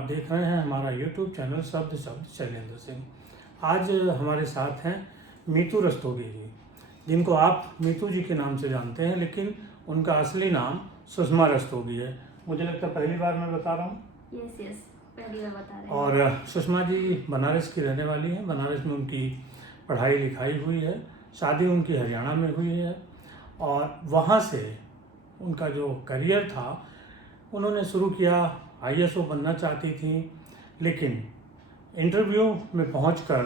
आप देख रहे हैं हमारा YouTube चैनल शब्द शैलेंद्र सिंह। आज हमारे साथ हैं मीतू रस्तोगी जी, जिनको आप मीतू जी के नाम से जानते हैं, लेकिन उनका असली नाम सुषमा रस्तोगी है। मुझे लगता है पहली बार मैं बता रहा हूँ। यस पहली बार बता रहे हैं। और सुषमा जी बनारस की रहने वाली हैं। बनारस में उनकी पढ़ाई लिखाई हुई है, शादी उनकी हरियाणा में हुई है और वहाँ से उनका जो करियर था उन्होंने शुरू किया। ISO बनना चाहती थी, लेकिन इंटरव्यू में पहुंचकर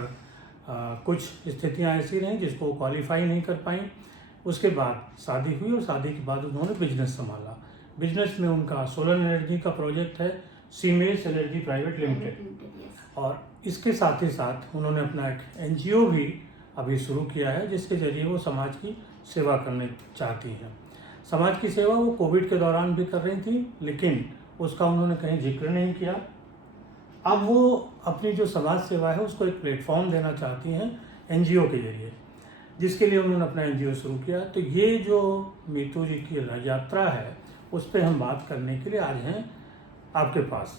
कुछ स्थितियां ऐसी रहीं जिसको क्वालिफाई नहीं कर पाई। उसके बाद शादी हुई और शादी के बाद उन्होंने बिजनेस संभाला। बिजनेस में उनका सोलर एनर्जी का प्रोजेक्ट है, सीमेंस एनर्जी प्राइवेट लिमिटेड। और इसके साथ ही साथ उन्होंने अपना एक NGO भी अभी शुरू किया है, जिसके जरिए वो समाज की सेवा करने चाहती हैं। समाज की सेवा वो कोविड के दौरान भी कर रही थी, लेकिन उसका उन्होंने कहीं जिक्र नहीं किया। अब वो अपनी जो समाज सेवा है उसको एक प्लेटफॉर्म देना चाहती हैं NGO के जरिए, जिसके लिए उन्होंने अपना NGO शुरू किया। तो ये जो मीतू जी की यात्रा है उस पर हम बात करने के लिए आज हैं आपके पास।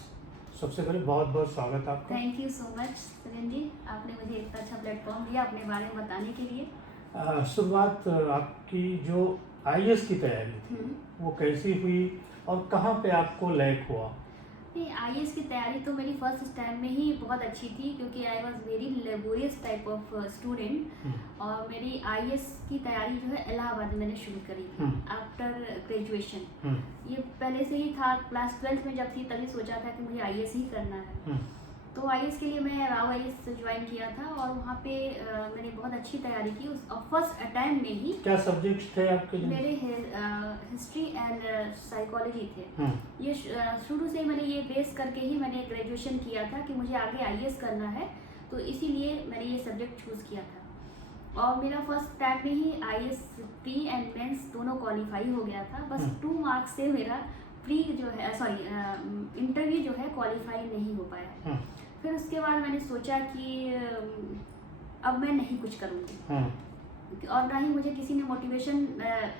सबसे पहले बहुत बहुत स्वागत आपका। Thank you so much Surendra ji, आपने मुझे इतना अच्छा प्लेटफॉर्म दिया अपने बारे में बताने के लिए। शुरुआत आपकी जो IAS की तैयारी थी वो कैसी हुई और कहाँ पे आपको लैक हुआ? IAS की तैयारी तो मेरी फर्स्ट टाइम में ही बहुत अच्छी थी, क्योंकि I was very laborious type of student. और मेरी IAS की तैयारी जो है इलाहाबाद में मैंने शुरू करी थी आफ्टर ग्रेजुएशन। ये पहले से ही था, क्लास 12th में जब थी तभी सोचा था कि मुझे IAS ही करना है। तो IAS के लिए मैं राव IAS ज्वाइन किया था और वहाँ पे मैंने बहुत अच्छी तैयारी की। उस फर्स्ट अटैम्प्ट में ही क्या सब्जेक्ट्स थे आपके? मेरे हिस्ट्री एंड साइकोलॉजी थे। ये शुरू से मैंने ये बेस करके ही मैंने ग्रेजुएशन किया था कि मुझे आगे IAS करना है, तो इसीलिए मैंने ये सब्जेक्ट चूज़ किया था। और मेरा फर्स्ट टाइम में ही IAS प्री एंड मेंस दोनों क्वालिफाई हो गया था। बस 2 मार्क्स से मेरा प्री जो है इंटरव्यू जो है क्वालिफाई नहीं हो पाया है। फिर उसके बाद मैंने सोचा कि अब मैं नहीं कुछ करूँगी, और ना ही मुझे किसी ने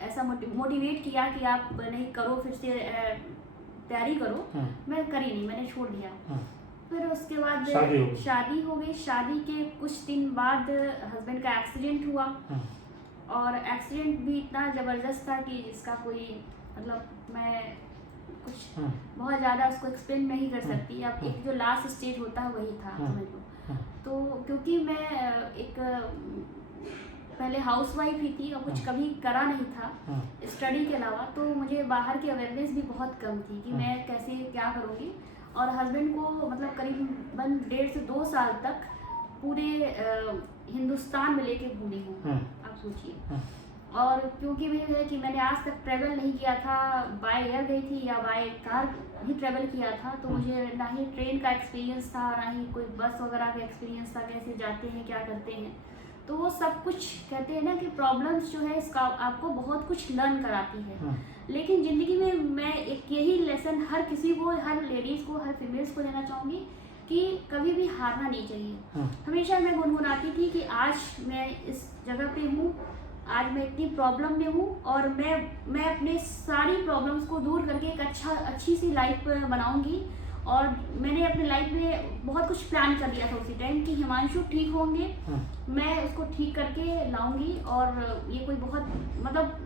ऐसा मोटिवेट किया कि आप नहीं करो, फिर से तैयारी करो। मैं करी नहीं, मैंने छोड़ दिया। फिर उसके बाद शादी हो गई। शादी के कुछ दिन बाद हस्बैंड का एक्सीडेंट हुआ, और एक्सीडेंट भी इतना ज़बरदस्त था कि जिसका कोई मतलब मैं कुछ बहुत ज़्यादा उसको एक्सप्लेन नहीं कर सकती। अब एक जो लास्ट स्टेज होता है वही था समझ लो। तो क्योंकि मैं एक पहले हाउसवाइफ ही थी और कुछ कभी करा नहीं था स्टडी के अलावा, तो मुझे बाहर की अवेयरनेस भी बहुत कम थी कि मैं कैसे क्या करूँगी। और हस्बैंड को मतलब करीबन 1.5 से 2 साल तक पूरे हिंदुस्तान में लेके घूमी हूँ, आप सोचिए। और क्योंकि वही है कि मैंने आज तक ट्रैवल नहीं किया था, बाय एयर गई थी या बाय कार ही ट्रैवल किया था, तो मुझे ना ही ट्रेन का एक्सपीरियंस था, ना ही कोई बस वगैरह का एक्सपीरियंस था, कैसे जाते हैं क्या करते हैं। तो वो सब कुछ कहते हैं ना कि प्रॉब्लम्स जो है इसका आपको बहुत कुछ लर्न कराती है। लेकिन ज़िंदगी में मैं एक यही लेसन हर किसी को, हर लेडीज़ को, हर फीमेल्स को देना चाहूँगी कि कभी भी हारना नहीं चाहिए। हमेशा मैं गुनगुनाती थी कि आज मैं इस जगह पे हूँ, आज मैं इतनी प्रॉब्लम में हूँ, और मैं अपने सारी प्रॉब्लम्स को दूर करके एक अच्छी सी लाइफ बनाऊँगी। और मैंने अपने लाइफ में बहुत कुछ प्लान कर लिया था उसी टाइम कि हिमांशु ठीक होंगे, मैं उसको ठीक करके लाऊंगी। और ये कोई बहुत मतलब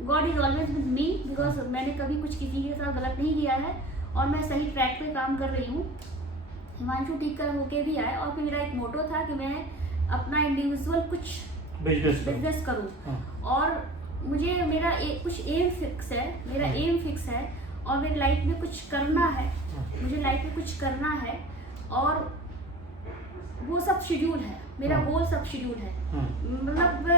God is always with me, because मैंने कभी कुछ किसी के साथ गलत नहीं किया है और मैं सही ट्रैक पे काम कर रही हूँ। हिमांशु ठीक कर होके भी आए। और फिर मेरा एक मोटो था कि मैं अपना इंडिविजुअल कुछ बिजनेस करूँ। और मुझे मेरा कुछ एम फिक्स है, मेरा एम फिक्स है, और मेरी लाइफ में कुछ करना है, मुझे लाइफ में कुछ करना है, और वो सब शेड्यूल है, मेरा गोल सब शेड्यूल है। मतलब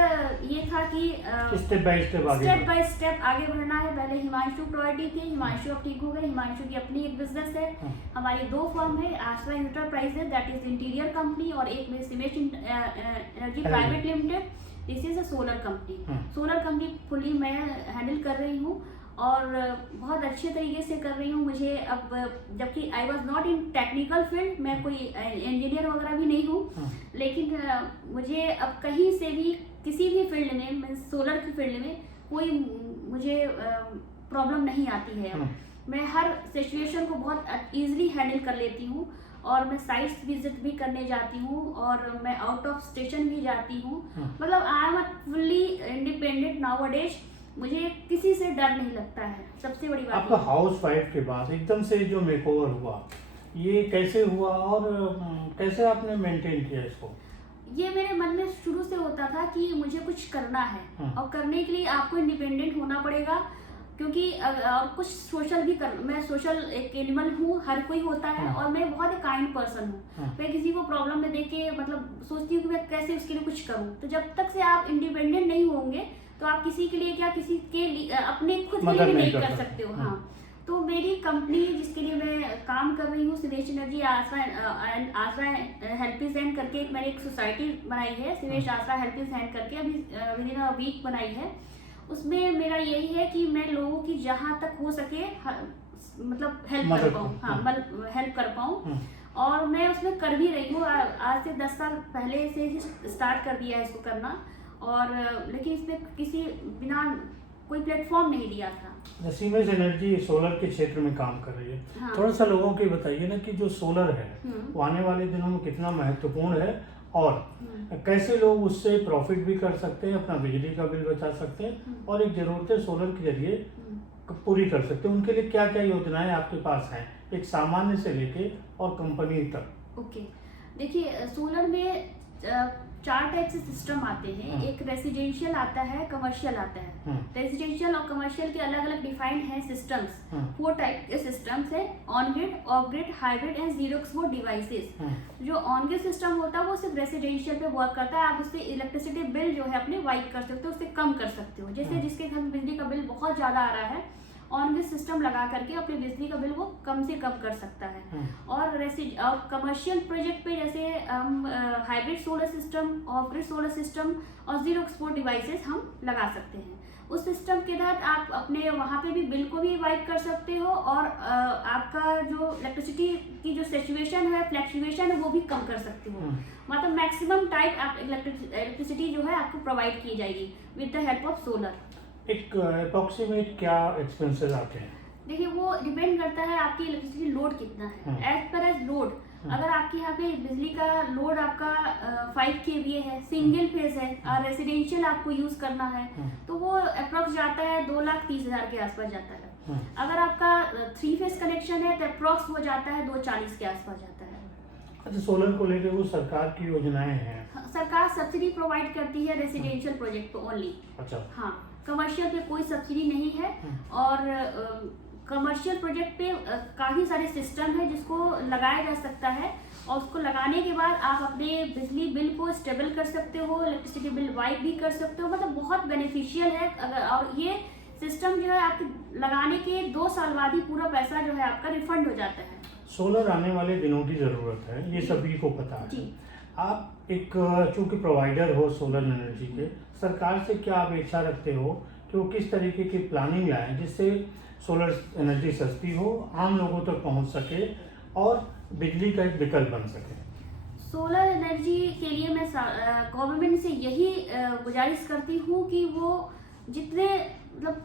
ये था कि स्टेप बाय स्टेप आगे बढ़ना है। पहले हिमांशु प्रायोरिटी थी, हिमांशु अब ठीक हो गए। हिमांशु की अपनी एक बिजनेस है, हमारी 2 फर्म है, Ashra Enterprises that is interior company, और एक में Siemens Energy Private Limited, this is a solar company. Solar company fully मैं हैंडल कर रही हूँ और बहुत अच्छे तरीके से कर रही हूँ। मुझे अब, जबकि I was not in technical field, मैं कोई इंजीनियर वगैरह भी नहीं हूँ, लेकिन मुझे अब कहीं से भी किसी भी फील्ड में, मैं सोलर की फील्ड में कोई मुझे प्रॉब्लम नहीं आती है। मैं हर सिचुएशन को बहुत ईजिली हैंडल कर लेती हूँ, और मैं साइट्स विजिट भी करने जाती हूँ, और मैं आउट ऑफ स्टेशन भी जाती हूँ। मतलब I am fully independent nowadays. मुझे किसी से डर नहीं लगता है, सबसे बड़ी बात। आपका हाउस वाइफ के बाद एकदम से जो मेकओवर हुआ, ये कैसे हुआ और कैसे आपने मेंटेन किया इसको? ये मेरे मन में शुरू से होता था कि मुझे कुछ करना है, और करने के लिए आपको इंडिपेंडेंट होना पड़ेगा, क्योंकि और कुछ सोशल भी कर, मैं सोशल एक एनिमल हूँ, हर कोई होता है, और मैं बहुत ही काइंड पर्सन हूँ। मैं किसी को प्रॉब्लम में देख के मतलब सोचती हूँ कि मैं कैसे उसके लिए कुछ करूँ। तो जब तक से आप इंडिपेंडेंट नहीं होंगे तो आप किसी के लिए क्या, किसी के लिए अपने खुद के लिए भी नहीं कर सकते हो। हाँ, तो मेरी कंपनी जिसके लिए मैं काम कर रही हूँ, सिवेश एनर्जी आसरा हेल्पिंग हैंड करके मैंने एक सोसाइटी बनाई है, सिवेश आसरा हेल्पिंग हैंड करके, अभी विद इन अ वीक बनाई है। उसमें मेरा यही है कि मैं लोगों की जहाँ तक हो सके मतलब हेल्प कर पाऊँ। हाँ, हेल्प कर पाऊँ, और मैं उसमें कर भी रही हूँ। आज से 10 साल पहले से ही स्टार्ट कर दिया है इसको करना, और लेकिन इसमें किसी बिना कोई प्लेटफॉर्म नहीं दिया था। सिवेश एनर्जी सोलर के क्षेत्र में काम कर रही है। हाँ। थोड़ा सा लोगों को बताइए ना कि जो सोलर है वो आने वाले दिनों में कितना महत्वपूर्ण है, और कैसे लोग उससे प्रॉफिट भी कर सकते हैं, अपना बिजली का बिल बचा सकते हैं, और एक ज़रूरतें सोलर के जरिए पूरी कर सकते हैं। उनके लिए क्या क्या योजनाएं आपके पास हैं, एक सामान्य से लेके और कंपनी तक? ओके, देखिए सोलर में 4 टाइप से सिस्टम आते हैं। एक रेसिडेंशियल आता है, कमर्शियल आता है। रेसिडेंशियल और कमर्शियल के अलग अलग डिफाइंड हैं सिस्टम्स। 4 टाइप के सिस्टम्स है, on grid, of grid, hybrid and zero export devices. जो ऑन ग्रिड सिस्टम होता है वो सिर्फ रेसिडेंशियल पे वर्क करता है। आप उससे इलेक्ट्रिसिटी बिल जो है अपने वाइप कर सकते हो, उससे कम कर सकते हो। जैसे जिसके घर में बिजली का बिल बहुत ज्यादा आ रहा है, ऑन ग्रिड सिस्टम लगा करके अपने बिजली का बिल वो कम से कम कर सकता है। और कमर्शियल प्रोजेक्ट पे जैसे हम hybrid solar system, of grid solar system और जीरो एक्सपोर्ट डिवाइसेस हम लगा सकते हैं। उस सिस्टम के तहत आप अपने वहाँ पे भी बिल को भी वाइप कर सकते हो, और आपका जो इलेक्ट्रिसिटी की जो सिचुएशन है, फ्लैक्चुएशन है, वो भी कम कर सकते हो। मतलब मैक्सिमम टाइप आप इलेक्ट्रिसिटी जो है आपको प्रोवाइड की जाएगी with the help of solar. एक अप्रोक्सीमेट क्या एक्सपेंसेस आते हैं? देखिए वो डिपेंड करता है आपकी इलेक्ट्रिसिटी लोड कितना है। एज पर एज लोड, अगर आपके यहाँ पे बिजली का लोड आपका 5 kVA है, सिंगल फेज है, और रेसिडेंशियल आपको यूज करना है, तो वो अप्रोक्स जाता है 2,30,000 के आसपास जाता है। अगर आपका 3 फेज कनेक्शन है तो अप्रोक्स वो जाता है 2,40,000 के आसपास जाता है। अच्छा, सोलर को लेकर वो सरकार की योजनाएं हैं? सरकार सब्सिडी प्रोवाइड करती है रेसिडेंशियल प्रोजेक्ट पे ओनली। अच्छा। हाँ, कमर्शियल पे कोई सब्सिडी नहीं है। और कमर्शियल प्रोजेक्ट पे काफ़ी सारे सिस्टम है जिसको लगाया जा सकता है, और उसको लगाने के बाद आप अपने बिजली बिल को स्टेबल कर सकते हो, इलेक्ट्रिसिटी बिल वाइप भी कर सकते हो। मतलब बहुत बेनिफिशियल है। और ये सिस्टम जो है आपके लगाने के 2 साल बाद ही पूरा पैसा जो है आपका रिफंड हो जाता है। सोलर आने वाले दिनों की ज़रूरत है, ये सभी को पता है। जी। आप एक चूँकि प्रोवाइडर हो सोलर एनर्जी के, सरकार से क्या अपेक्षा रखते हो कि वो किस तरीके की प्लानिंग लाएं जिससे सोलर एनर्जी सस्ती हो, आम लोगों तक पहुंच सके और बिजली का एक विकल्प बन सके? सोलर एनर्जी के लिए मैं गवर्नमेंट से यही गुजारिश करती हूँ कि वो जितने मतलब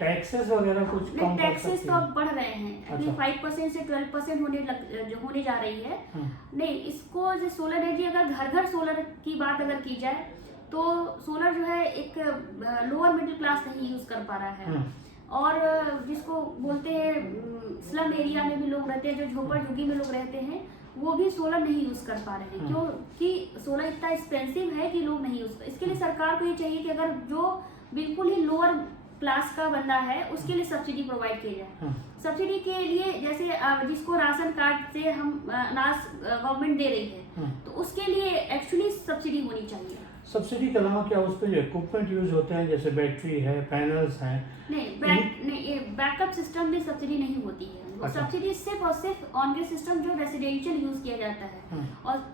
टैक्सेस वगैरह कुछ कम कर सकते हैं। टैक्सेस तो अब बढ़ रहे हैं। अच्छा। 5% से 12% होने जा रही है। नहीं, इसको जो सोलर एनर्जी, अगर घर घर सोलर की बात अगर की जाए तो सोलर जो है एक लोअर मिडिल क्लास नहीं यूज कर पा रहा है, और जिसको बोलते हैं स्लम एरिया में भी लोग रहते हैं, जो झोपड़ झुग्गी में लोग रहते हैं, वो भी सोलर नहीं यूज कर पा रहे हैं, क्योंकि सोलर इतना एक्सपेंसिव है कि लोग नहीं यूज कर। इसके लिए सरकार को ये चाहिए कि अगर जो बिल्कुल ही लोअर क्लास का बंदा है उसके लिए सब्सिडी प्रोवाइड की जाए। सब्सिडी के लिए जैसे जिसको राशन कार्ड से हम अनाज गवर्नमेंट दे रही है, तो उसके लिए एक्चुअली सब्सिडी होनी चाहिए। सब्सिडी के अलावा क्या उस पर जो इक्विपमेंट यूज होते हैं, जैसे बैटरी है, पैनल्स हैं? नहीं, बैकअप सिस्टम में सब्सिडी नहीं होती है। अच्छा। सब्सिडी सिर्फ और सिर्फ ऑन ग्रिड सिस्टम जो रेसिडेंशियल यूज किया जाता है,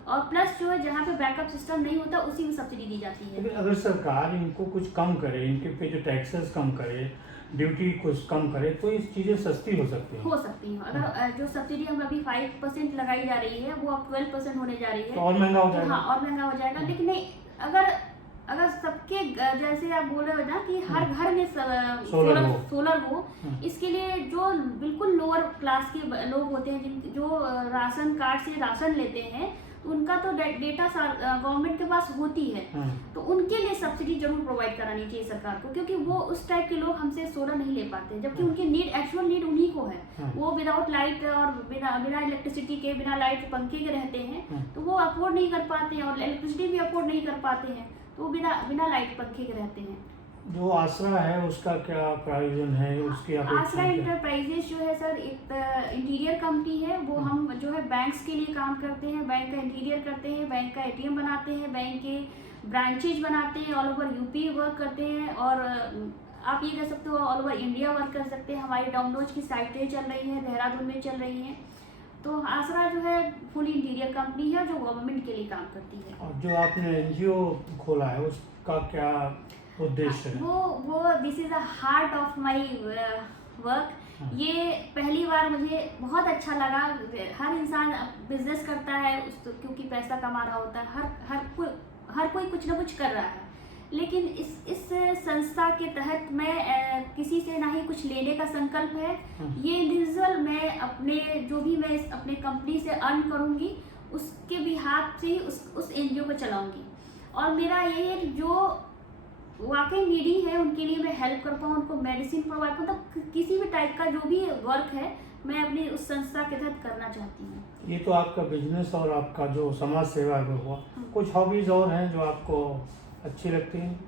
और प्लस जो है जहाँ पे बैकअप सिस्टम नहीं होता उसी में सब्सिडी दी जाती है। लेकिन अगर सरकार इनको कुछ कम करे, इनके पे जो टैक्सेस कम करे, ड्यूटी कुछ कम करे, तो ये चीजें सस्ती हो सकती हैं। हो सकती हैं। अगर जो सब्सिडी हम अभी 5% लगाई जा रही है वो अब 12% होने जा रही है, तो और महंगा हो जाएगा। हाँ, और महंगा हो जाएगा। लेकिन नहीं, अगर अगर सबके जैसे आप बोल रहे हो ना कि हर घर में सोलर हो, इसके लिए जो बिल्कुल लोअर क्लास के लोग होते हैं जो राशन कार्ड से राशन लेते हैं, उनका तो डेटा गवर्नमेंट के पास होती है, तो उनके लिए सब्सिडी जरूर प्रोवाइड करानी चाहिए सरकार को, क्योंकि वो उस टाइप के लोग हमसे सोलर नहीं ले पाते, जबकि उनकी एक्चुअल नीड उन्हीं को है। वो विदाउट लाइट और बिना इलेक्ट्रिसिटी के, बिना लाइट पंखे के रहते हैं, तो वो अफोर्ड नहीं कर पाते हैं, और इलेक्ट्रिसिटी भी अफोर्ड नहीं कर पाते हैं, तो वो बिना लाइट पंखे के रहते हैं। जो आसरा है उसका क्या प्रायोजन है, उसकी आसरा इंटरप्राइजेज जो है सर, एक इंटीरियर कंपनी है। वो हम जो है बैंक्स के लिए काम करते हैं, बैंक का इंटीरियर करते हैं, बैंक का एटीएम बनाते हैं, बैंक के ब्रांचेज बनाते हैं, ऑल ओवर यूपी वर्क करते हैं, और आप ये कह सकते हो ऑल ओवर इंडिया वर्क कर सकते हैं। हमारी डोमिनोज की साइटें चल रही हैं, देहरादून में चल रही हैं। तो आसरा जो है फुली इंटीरियर कंपनी है जो गवर्नमेंट के लिए काम करती है। और जो आपने एनजीओ खोला है उसका क्या उद्देश्य है? वो this is the heart of my work. ये पहली बार मुझे बहुत अच्छा लगा। हर इंसान बिजनेस करता है क्योंकि पैसा कमा रहा होता है, हर कोई कुछ ना कुछ कर रहा है, लेकिन इस संस्था के तहत मैं किसी से ना ही कुछ लेने का संकल्प है। ये इंडिविजुअल मैं अपने कंपनी से अर्न करूंगी, उसके भी हाथ से उस एनजीओ को चलाऊंगी, और मेरा ये है कि जो वाकई नीडी है उनके लिए मैं हेल्प कर पाऊँ, उनको मेडिसिन प्रोवाइड, मतलब किसी भी टाइप का जो भी वर्क है मैं अपनी उस संस्था के तहत करना चाहती हूँ। ये तो आपका बिजनेस और आपका जो समाज सेवा में हुआ, कुछ हॉबीज और हैं जो आपको अच्छी लगती हैं?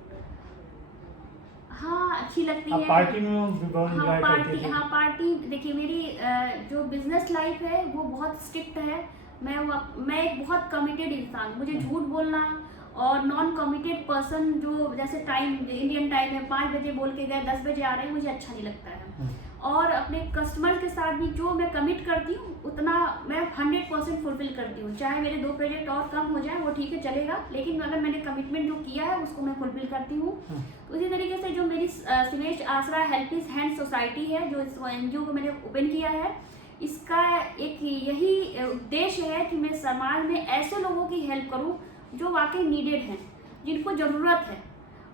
हाँ, अच्छी लगती है। पार्टी में पार्टी देखिए, मेरी जो बिजनेस लाइफ है वो बहुत स्ट्रिक्ट है। मैं एक बहुत कमिटेड इंसान, मुझे झूठ बोलना और नॉन कमिटेड पर्सन, जो जैसे टाइम इंडियन टाइम है 5 बजे बोल के गए 10 बजे आ रहे हैं, मुझे अच्छा नहीं लगता है। और अपने कस्टमर के साथ भी जो मैं कमिट करती हूँ उतना मैं 100% फुलफिल करती हूँ। चाहे मेरे 2 प्रोजेक्ट और कम हो जाए वो ठीक है, चलेगा, लेकिन अगर मैंने कमिटमेंट जो किया है उसको मैं फुलफिल करती हूँ। उसी तरीके से जो मेरी सिवेज आसरा हेल्पिंग हैंड सोसाइटी है, जो इस एनजीओ को मैंने ओपन किया है, इसका एक यही उद्देश्य है कि मैं समाज में ऐसे लोगों की हेल्प करूं जो वाकई नीडेड हैं, जिनको ज़रूरत है।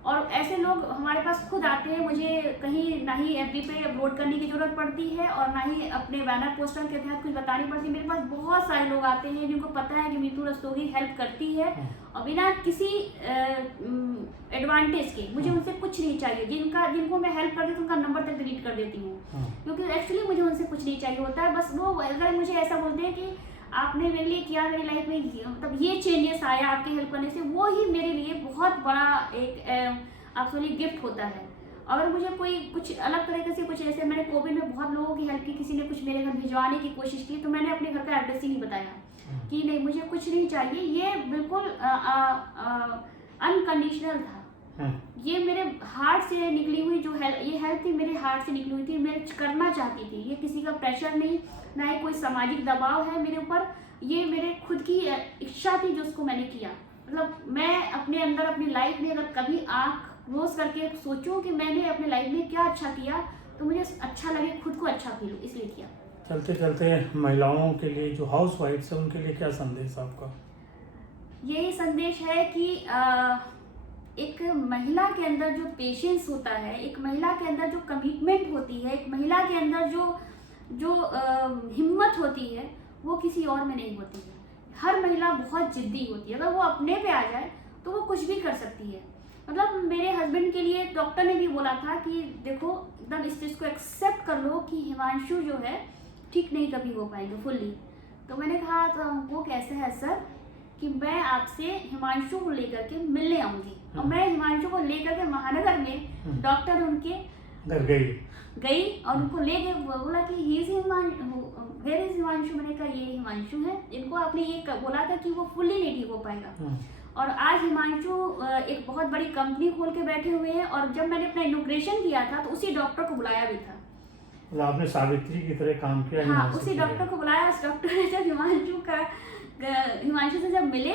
और ऐसे लोग हमारे पास खुद आते हैं, मुझे कहीं ना ही एफबी पे अपलोड करने की ज़रूरत पड़ती है और ना ही अपने बैनर पोस्टर के तहत कुछ बतानी पड़ती है। मेरे पास बहुत सारे लोग आते हैं जिनको पता है कि मीतू रस्तोगी हेल्प करती है, और बिना किसी एडवांटेज के, मुझे उनसे कुछ नहीं चाहिए। जिनको मैं हेल्प करती हूँ उनका नंबर तक डिलीट कर देती हूँ, क्योंकि एक्चुअली मुझे उनसे कुछ नहीं चाहिए होता है। बस वो अगर मुझे ऐसा बोलते हैं कि आपने मेरे लिए किया, मेरी लाइफ में मतलब ये चेंजेस आया आपके हेल्प करने से, वो ही मेरे लिए बहुत बड़ा एक एक्चुअली गिफ्ट होता है। अगर मुझे कोई कुछ अलग तरीके से कुछ, जैसे मैंने कोविड में बहुत लोगों की हेल्प की, किसी ने कुछ मेरे घर भिजवाने की कोशिश की, तो मैंने अपने घर का एड्रेस ही नहीं बताया कि नहीं मुझे कुछ नहीं चाहिए। ये बिल्कुल अनकंडीशनल था। ये मेरे हार्ट से निकली हुई जो ये हेल्प थी, मेरे हार्ट से निकली हुई थी, मैं करना चाहती थी। ये किसी का प्रेशर नहीं, ना ही कोई सामाजिक दबाव है मेरे ऊपर, ये मेरे खुद की इच्छा थी जो उसको मैंने किया। मतलब मैं अपने अंदर अपनी लाइफ में अगर कभी आँख रोज करके सोचूं कि मैंने अपने लाइफ में क्या अच्छा किया, तो मुझे अच्छा लगे, खुद को अच्छा फील हो, इसलिए किया। चलते चलते महिलाओं के लिए, जो हाउस वाइफ है, उनके लिए क्या संदेश आपका? यही संदेश है कि एक महिला के अंदर जो पेशेंस होता है, एक महिला के अंदर जो कमिटमेंट होती है, एक महिला के अंदर जो हिम्मत होती है, वो किसी और में नहीं होती है। हर महिला बहुत जिद्दी होती है, अगर वो अपने पे आ जाए तो वो कुछ भी कर सकती है। मतलब मेरे हस्बैंड के लिए डॉक्टर ने भी बोला था कि देखो एकदम इस चीज़ को एक्सेप्ट कर लो कि हिमांशु जो है ठीक नहीं कभी हो पाएंगे फुल्ली। तो मैंने कहा तो वो कैसे है सर, कि मैं आपसे हिमांशु को लेकर के मिलने आऊंगी, और मैं हिमांशु को लेकर के महानगर में डॉक्टर उनके गई और उनको ले गए। बोला कि वेयर इज हिमांशु। मैंने कहा ये हिमांशु है। इनको आपने ये बोला था कि वो फुल्ली नहीं ठीक हो पाएगा, और आज हिमांशु एक बहुत बड़ी कंपनी खोल के बैठे हुए हैं। और जब मैंने अपना इनॉग्रेशन किया था तो उसी डॉक्टर को बुलाया भी था। मतलब आपने सावित्री की तरह काम किया? हाँ, उसी डॉक्टर को बुलाया। उस डॉक्टर ने जब हिमांशु से जब मिले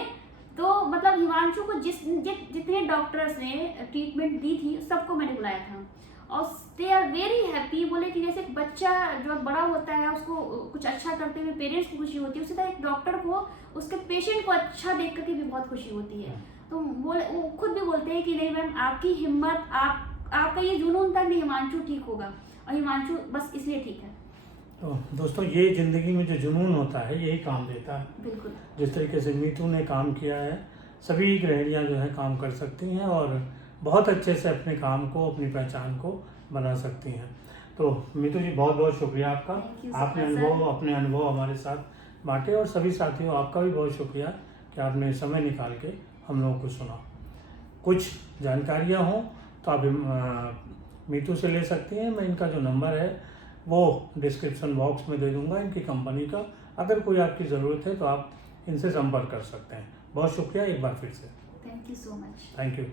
तो मतलब हिमांशु को जितने डॉक्टर्स ने ट्रीटमेंट दी थी सबको मैंने बुलाया था, और दे आर वेरी हैप्पी। बोले कि जैसे बच्चा जो बड़ा होता है उसको कुछ अच्छा करते हुए पेरेंट्स को खुशी होती है, उसी तरह एक डॉक्टर को उसके पेशेंट को अच्छा देख करके भी बहुत खुशी होती है। तो वो खुद भी बोलते हैं कि नहीं मैम, आपकी हिम्मत, आपका ये जुनून तक नहीं, हिमांशु ठीक होगा, और हिमांशु बस इसलिए ठीक है। तो दोस्तों, ये ज़िंदगी में जो जुनून होता है यही काम देता है। बिल्कुल। जिस तरीके से मीतू ने काम किया है, सभी गृहिणियाँ जो है काम कर सकती हैं और बहुत अच्छे से अपने काम को, अपनी पहचान को बना सकती हैं। तो मीतू जी, बहुत बहुत शुक्रिया आपका। आपने अपने अनुभव हमारे साथ बांटे, और सभी साथियों आपका भी बहुत शुक्रिया कि आपने समय निकाल के हम लोगों को सुना। कुछ जानकारियाँ हों तो आप मीतू से ले सकती हैं। मैं इनका जो नंबर है वो डिस्क्रिप्शन बॉक्स में दे दूंगा, इनकी कंपनी का। अगर कोई आपकी ज़रूरत है तो आप इनसे संपर्क कर सकते हैं। बहुत शुक्रिया एक बार फिर से। Thank you so much. Thank you.